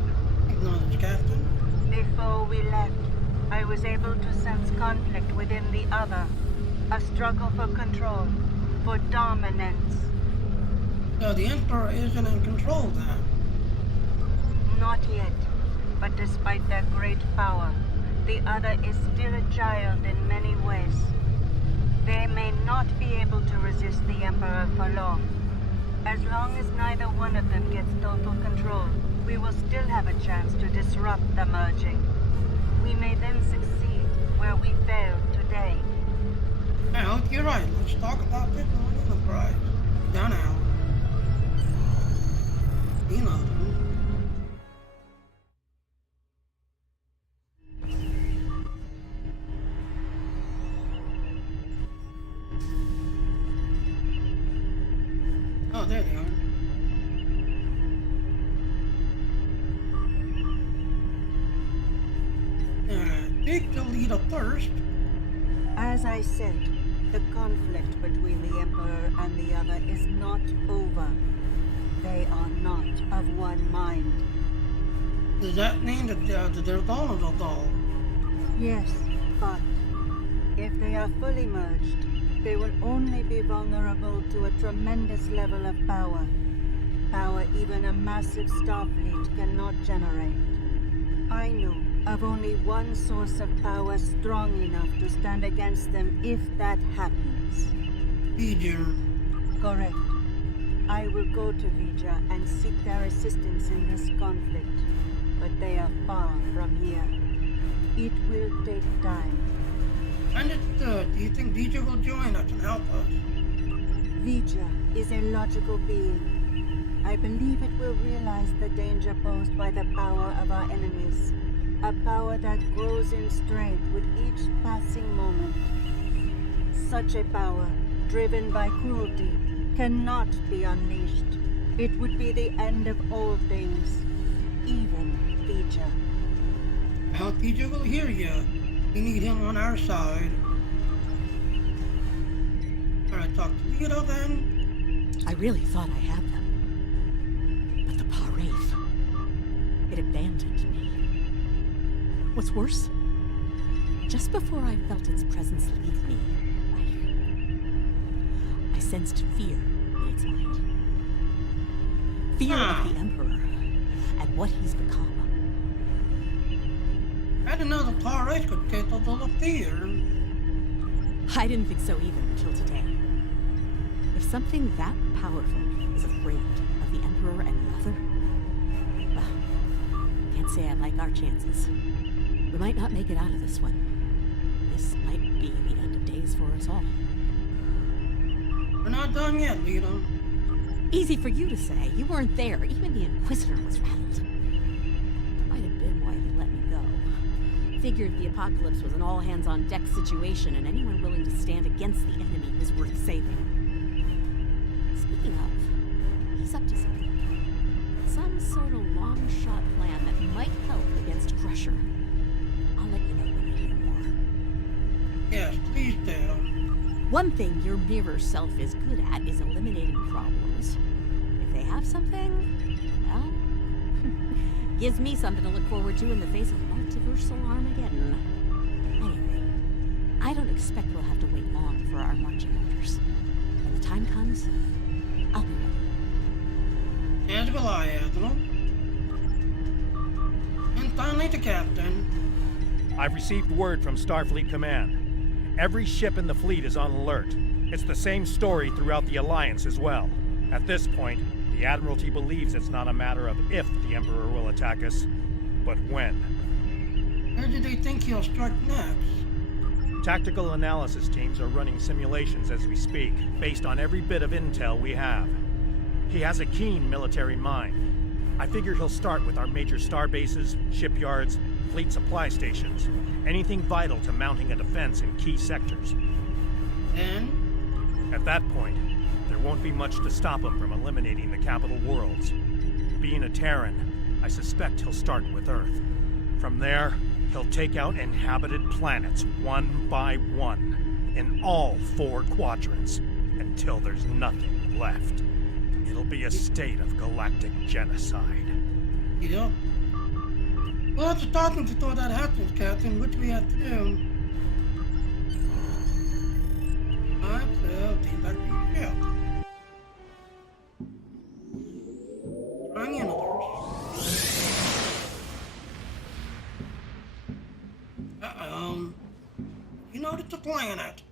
Acknowledged, Captain. Before we left, I was able to sense conflict within the other. A struggle for control, for dominance. So the Emperor isn't in control then? Not yet. But despite their great power, the other is still a child in many ways. They may not be able to resist the Emperor for long. As long as neither one of them gets total control, we will still have a chance to disrupt the merging. We may then succeed where we failed today. Well, you're right. Let's talk about this on Enterprise. Down out. You know. Oh, there they are. Take the lead up first. As I said, the conflict between the Emperor and the other is not over. They are not of one mind. Does that mean that they're vulnerable? Yes, but if they are fully merged, they will only be vulnerable to a tremendous level of power. Power even a massive Starfleet cannot generate. I know of only one source of power strong enough to stand against them if that happens. Vija. Correct. I will go to Vija and seek their assistance in this conflict, but they are far from here. It will take time. Understood. Do you think Vija will join us and help us? Vija is a logical being. I believe it will realize the danger posed by the power of our enemies. A power that grows in strength with each passing moment. Such a power, driven by cruelty, cannot be unleashed. It would be the end of all things, even Vija. Well, Vija will hear you. We need him on our side. Alright, talk to Leto then. I really thought I had them. But the Paraith, it abandoned me. What's worse, just before I felt its presence leave me, I sensed fear in its mind. Fear of the Emperor and what he's become. I didn't know the Paraith could get a little fear. I didn't think so either until today. If something that powerful is afraid of the Emperor and the other, well, I'd say I like our chances. We might not make it out of this one. This might be the end of days for us all. We're not done yet, Lita. Easy for you to say. You weren't there. Even the Inquisitor was rattled. Might have been why he let me go. Figured the apocalypse was an all-hands-on-deck situation, and anyone willing to stand against the enemy was worth saving. Speaking of, he's up to something. Some sort of long-shot plan that might help against Crusher. I'll let you know when I hear more. Yes, please do. One thing your mirror self is good at is eliminating problems. If they have something, well, gives me something to look forward to in the face of multiversal Armageddon. Anyway, I don't expect we'll have to wait long for our marching orders. When the time comes, I'll be ready. As will I, Admiral. And finally, the Captain. I've received word from Starfleet Command. Every ship in the fleet is on alert. It's the same story throughout the Alliance as well. At this point, the Admiralty believes it's not a matter of if the Emperor will attack us, but when. Where do they think he'll strike next? Tactical analysis teams are running simulations as we speak, based on every bit of intel we have. He has a keen military mind. I figure he'll start with our major star bases, shipyards, fleet supply stations, anything vital to mounting a defense in key sectors. And? At that point, there won't be much to stop him from eliminating the capital worlds. Being a Terran, I suspect he'll start with Earth. From there, he'll take out inhabited planets one by one, in all 4 quadrants, until there's nothing left. It'll be a state of galactic genocide. Yeah. Well, it's starting before that happens, Captain. What do we have to do? Alright, so take back to the ship. Triangulars. Uh-oh. You know it's a planet.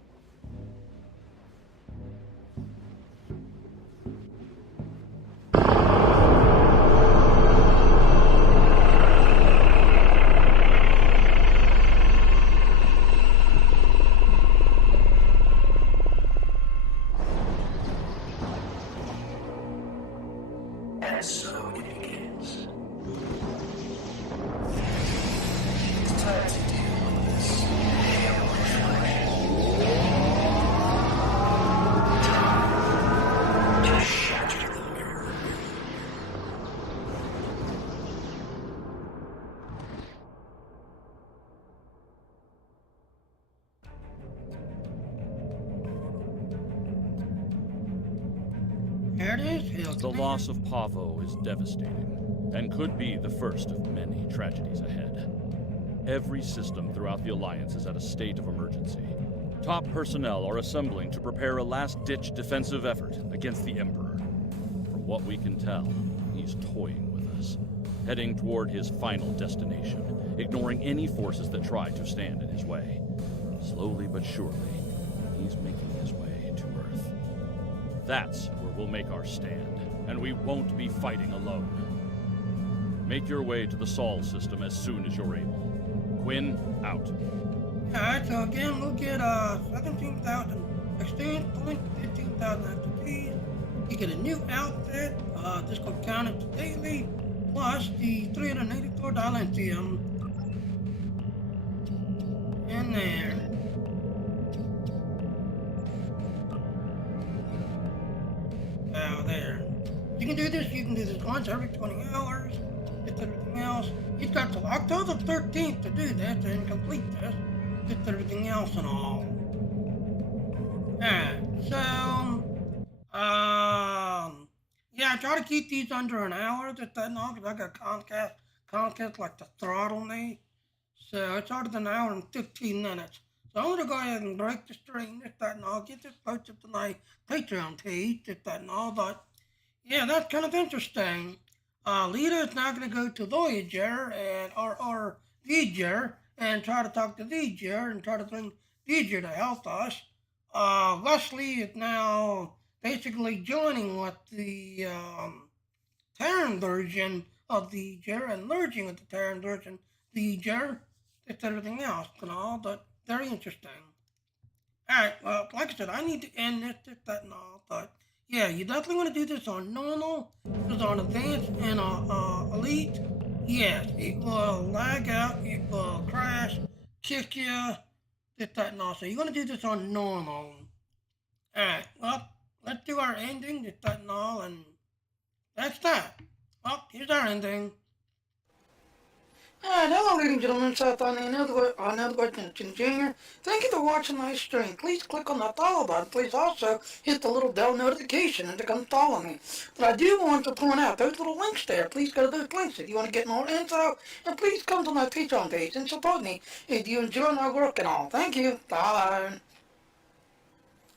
And so it begins. Time to deal with this hail of flesh. Time to shatter the mirror. There it is. The loss of Pavo is devastating, and could be the first of many tragedies ahead. Every system throughout the Alliance is at a state of emergency. Top personnel are assembling to prepare a last-ditch defensive effort against the Emperor. From what we can tell, he's toying with us, heading toward his final destination, ignoring any forces that try to stand in his way. Slowly but surely, he's making his way to Earth. That's where we'll make our stand, and we won't be fighting alone. Make your way to the Sol system as soon as you're able. Quinn, out. Alright, so again, we'll get 17,000 exchange points, 15,000 FTPs. You get a new outfit, this will count it daily, plus the $384 Lentium. In there. Now there. You can do this once every 20 hours. Get everything else. You've got till October 13th to do this and complete this. Get everything else and all. Alright, so yeah, I try to keep these under an hour, just that and all, because I got Comcast like to throttle me. So it's under an hour and 15 minutes. So I'm gonna go ahead and break the stream, this, that, and all, get this posted to my Patreon page, this, that, and all, but yeah, that's kind of interesting. Lita is now gonna go to Voyager and or Voyager and try to talk to Voyager and try to bring Voyager to help us. Leslie is now basically joining with the Terran version of the Jer and merging of the Terran version, the Jer, it's everything else and all, but very interesting. Alright, well, like I said, I need to end this, that, and all, but yeah, you definitely want to do this on normal, because on advanced and elite, yes, it will lag out, it will crash, kick you, this, that, and all. So you're going to do this on normal. Alright, well, let's do our ending, this, that, and all, and that's that. Well, here's our ending. Alright, hello ladies and gentlemen, Seth on another question Jr. Thank you for watching my stream. Please click on the follow button. Please also hit the little bell notification and to come follow me. But I do want to point out those little links there. Please go to those links if you want to get more info. And please come to my Patreon page and support me if you enjoy my work and all. Thank you. Bye.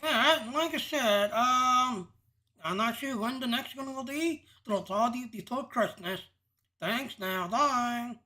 Alright, like I said, I'm not sure when the next one will be. But I'll tell you before Christmas. Thanks now. Bye.